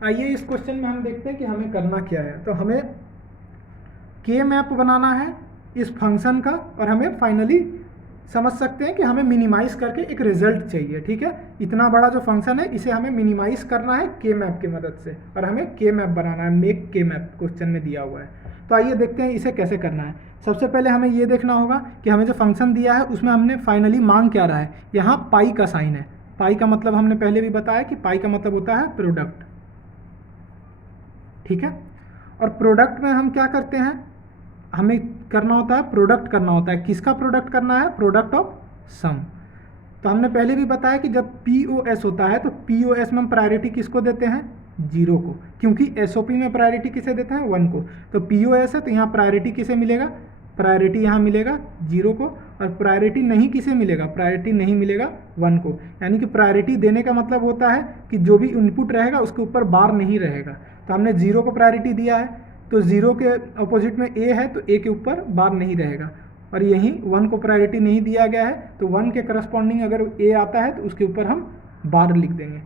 आइए इस क्वेश्चन में हम देखते हैं कि हमें करना क्या है। तो हमें के मैप बनाना है इस फंक्शन का, और हमें फाइनली समझ सकते हैं कि हमें मिनिमाइज करके एक रिजल्ट चाहिए। ठीक है, इतना बड़ा जो फंक्शन है इसे हमें मिनिमाइज करना है के मैप की मदद से, और हमें के मैप बनाना है, मेक के मैप क्वेश्चन में दिया हुआ है। तो आइए देखते हैं इसे कैसे करना है। सबसे पहले हमें ये देखना होगा कि हमें जो फंक्शन दिया है उसमें हमने फाइनली मांग क्या रहा है। यहाँ पाई का साइन है। पाई का मतलब हमने पहले भी बताया कि पाई का मतलब होता है प्रोडक्ट। ठीक है, और प्रोडक्ट में हम क्या करते हैं, हमें करना होता है प्रोडक्ट करना होता है। किसका प्रोडक्ट करना है? प्रोडक्ट ऑफ सम। तो हमने पहले भी बताया कि जब POS होता है तो POS में हम प्रायोरिटी किसको देते हैं? 0 को, क्योंकि SOP में प्रायोरिटी किसे देते हैं? 1 को। तो POS है तो यहाँ प्रायोरिटी किसे मिलेगा? प्रायोरिटी यहाँ मिलेगा 0 को, और प्रायोरिटी नहीं किसे मिलेगा? प्रायोरिटी नहीं मिलेगा 1 को। यानी कि प्रायोरिटी देने का मतलब होता है कि जो भी इनपुट रहेगा उसके ऊपर बार नहीं रहेगा। तो हमने 0 को प्रायोरिटी दिया है, तो 0 के अपोजिट में A है तो A के ऊपर बार नहीं रहेगा, और यहीं 1 को प्रायोरिटी नहीं दिया गया है तो 1 के करस्पॉन्डिंग अगर A आता है तो उसके ऊपर हम बार लिख देंगे।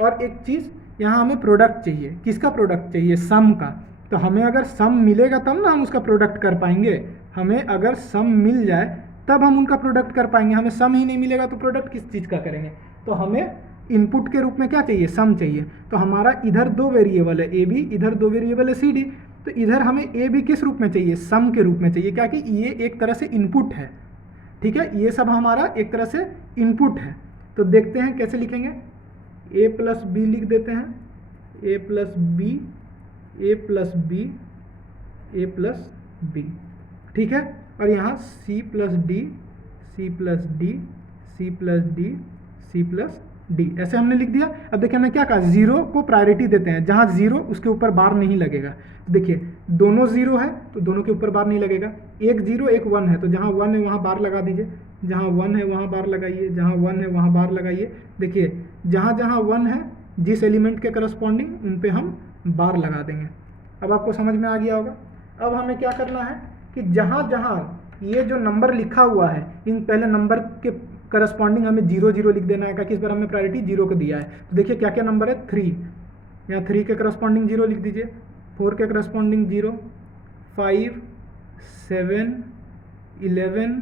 और एक चीज़, यहाँ हमें प्रोडक्ट चाहिए। किसका प्रोडक्ट चाहिए? सम का। तो हमें अगर सम मिलेगा तब ना हम उसका प्रोडक्ट कर पाएंगे। हमें अगर सम मिल जाए तब हम उनका प्रोडक्ट कर पाएंगे। हमें सम ही नहीं मिलेगा तो प्रोडक्ट किस चीज़ का करेंगे? तो हमें इनपुट के रूप में क्या चाहिए? सम चाहिए। तो हमारा इधर 2 वेरिएबल है AB, इधर 2 वेरिएबल है CD, तो इधर हमें AB किस रूप में चाहिए? सम के रूप में चाहिए। क्या कि ये एक तरह से इनपुट है। ठीक है, ये सब हमारा एक तरह से इनपुट है। तो देखते हैं कैसे लिखेंगे। A प्लस बी लिख देते हैं, A plus B, A plus B, A plus B. ठीक है, और यहाँ C plus D, C plus D, C plus D, C plus D, ऐसे हमने लिख दिया। अब देखिए हमने क्या कहा, 0 को प्रायोरिटी देते हैं। जहाँ 0 उसके ऊपर बार नहीं लगेगा। तो देखिए दोनों 0 है तो दोनों के ऊपर बार नहीं लगेगा। एक 0 एक 1 है तो जहाँ 1 है वहाँ बार लगा दीजिए, जहाँ 1 है वहाँ बार लगाइए, जहाँ 1 है वहाँ बार लगाइए। देखिए जहाँ जहाँ 1 है जिस एलिमेंट के करस्पॉन्डिंग उन पे हम बार लगा देंगे। अब आपको समझ में आ गया होगा। अब हमें क्या करना है कि जहाँ जहाँ ये जो नंबर लिखा हुआ है इन पहले नंबर के करस्पॉन्डिंग हमें 0 0 लिख देना है। कि इस बार हमें प्रायोरिटी 0 को दिया है। तो देखिए क्या क्या नंबर है, 3, यहाँ 3 के करस्पॉन्डिंग 0 लिख दीजिए, 4 के करस्पॉन्डिंग 0, 5, 7, 11,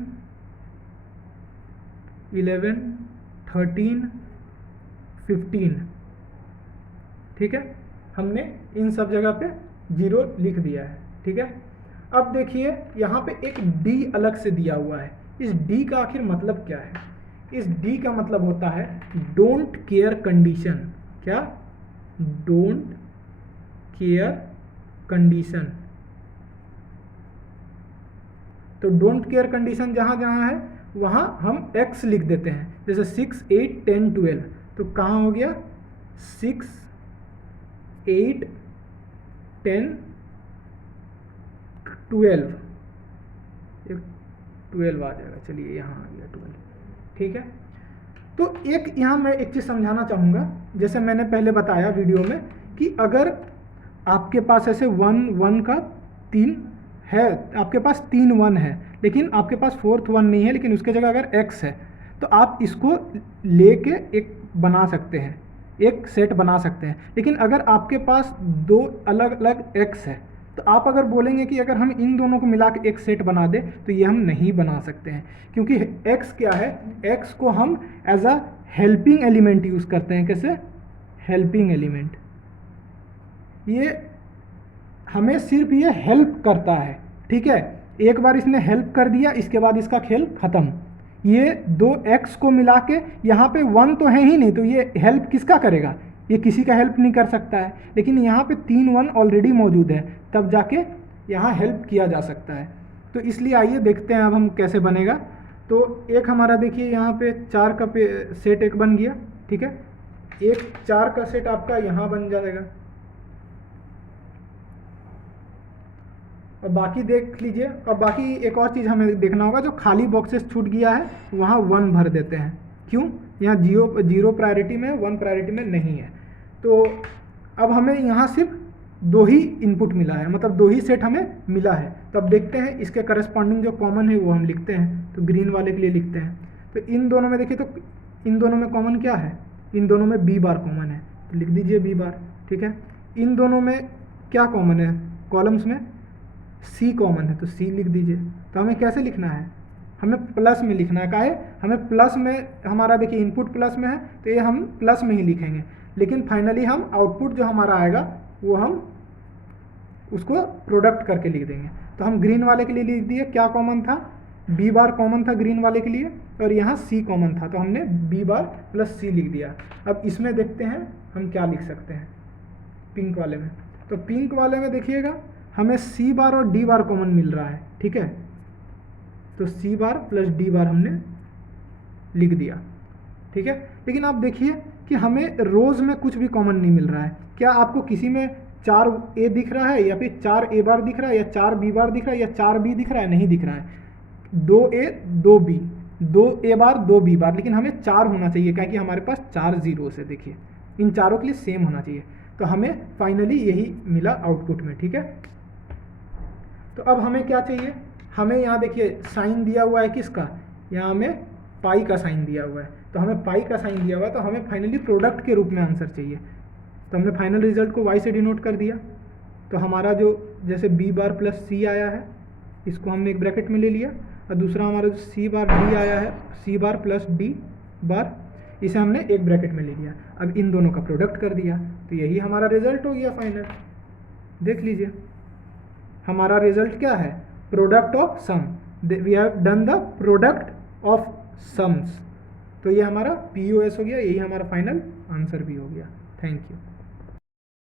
13, 15। ठीक है, हमने इन सब जगह पे 0 लिख दिया है। ठीक है, अब देखिए यहाँ पे एक D अलग से दिया हुआ है। इस D का आखिर मतलब क्या है? इस D का मतलब होता है डोंट केयर कंडीशन। क्या? Don't care condition. तो डोंट केयर कंडीशन जहाँ जहाँ है वहाँ हम X लिख देते हैं। जैसे 6, 8, 10, 12, तो कहाँ हो गया? 6, 8, 10, 12, 12 आ जाएगा। चलिए यहाँ आ गया 12। ठीक है, तो एक यहाँ मैं एक चीज़ समझाना चाहूँगा। जैसे मैंने पहले बताया वीडियो में कि अगर आपके पास ऐसे 1 1 का 3 है, आपके पास 3 1 है लेकिन आपके पास 4th 1 नहीं है, लेकिन उसके जगह अगर X है तो आप इसको लेके एक बना सकते हैं, एक सेट बना सकते हैं। लेकिन अगर आपके पास 2 अलग अलग X है तो आप अगर बोलेंगे कि अगर हम इन दोनों को मिला के एक सेट बना दें तो ये हम नहीं बना सकते हैं, क्योंकि X क्या है? X को हम as a helping element use करते हैं। कैसे? Helping element. ये हमें सिर्फ ये हेल्प करता है। ठीक है, एक बार इसने हेल्प कर दिया इसके बाद इसका खेल ख़त्म। ये 2x को मिला के यहाँ पे 1 तो है ही नहीं, तो ये हेल्प किसका करेगा? ये किसी का हेल्प नहीं कर सकता है। लेकिन यहाँ पे 3 1 ऑलरेडी मौजूद है, तब जाके यहाँ हेल्प किया जा सकता है। तो इसलिए आइए देखते हैं अब हम कैसे बनेगा। तो एक हमारा देखिए यहाँ पे 4 का सेट एक बन गया। ठीक है, एक 4 का सेट आपका यहाँ बन जाएगा। और बाकी देख लीजिए। और बाकी एक और चीज़ हमें देखना होगा, जो खाली बॉक्सेस छूट गया है वहाँ 1 भर देते हैं। क्यों? यहाँ 0 प्रायोरिटी में, 1 प्रायोरिटी में नहीं है। तो अब हमें यहाँ सिर्फ 2 ही इनपुट मिला है, मतलब 2 ही सेट हमें मिला है। तो अब देखते हैं इसके करस्पॉन्डिंग जो कॉमन है वो हम लिखते हैं। तो ग्रीन वाले के लिए लिखते हैं। तो इन दोनों में देखिए, तो इन दोनों में कॉमन क्या है? इन दोनों में B बार कॉमन है, तो लिख दीजिए B बार। ठीक है, इन दोनों में क्या कॉमन है, कॉलम्स में सी कॉमन है, तो सी लिख दीजिए। तो हमें कैसे लिखना है, हमें प्लस में लिखना है। काहे, हमें प्लस में, हमारा देखिए इनपुट प्लस में है तो ये हम प्लस में ही लिखेंगे, लेकिन फाइनली हम आउटपुट जो हमारा आएगा वो हम उसको प्रोडक्ट करके लिख देंगे। तो हम ग्रीन वाले के लिए लिख दिए, क्या कॉमन था, बी बार कॉमन था ग्रीन वाले के लिए, और यहाँ सी कॉमन था तो हमने बी बार प्लस सी लिख दिया। अब इसमें देखते हैं हम क्या लिख सकते हैं पिंक वाले में। तो पिंक वाले में देखिएगा हमें सी बार और डी बार कॉमन मिल रहा है, ठीक है, तो सी बार प्लस डी बार हमने लिख दिया, ठीक है। लेकिन आप देखिए कि हमें रोज में कुछ भी कॉमन नहीं मिल रहा है। क्या आपको किसी में 4 ए दिख रहा है, या फिर 4 ए बार दिख रहा है, या 4 बी बार दिख रहा है, या 4 बी दिख रहा है? नहीं दिख रहा है। 2 ए 2 बी, 2 ए बार 2 बी बार, लेकिन हमें 4 होना चाहिए क्योंकि हमारे पास 4 जीरोस है। देखिए इन चारों के लिए सेम होना चाहिए, तो हमें फाइनली यही मिला आउटपुट में, ठीक है। तो अब हमें क्या चाहिए, हमें यहाँ देखिए साइन दिया हुआ है किसका, यहाँ हमें पाई का साइन दिया हुआ है, तो हमें पाई का साइन दिया हुआ है, तो हमें फाइनली प्रोडक्ट के रूप में आंसर चाहिए। तो हमने फाइनल रिजल्ट को y से डिनोट कर दिया। तो हमारा जो जैसे b बार प्लस सी आया है, इसको हमने एक ब्रैकेट में ले लिया, और दूसरा हमारा जो c बार d आया है, c बार प्लस d बार, इसे हमने एक ब्रैकेट में ले लिया। अब इन दोनों का प्रोडक्ट कर दिया, तो यही हमारा रिजल्ट हो गया फाइनल। देख लीजिए हमारा रिजल्ट क्या है, product of sum, we have done the product of sums. तो ये हमारा POS हो गया, यही हमारा फाइनल आंसर भी हो गया। Thank you.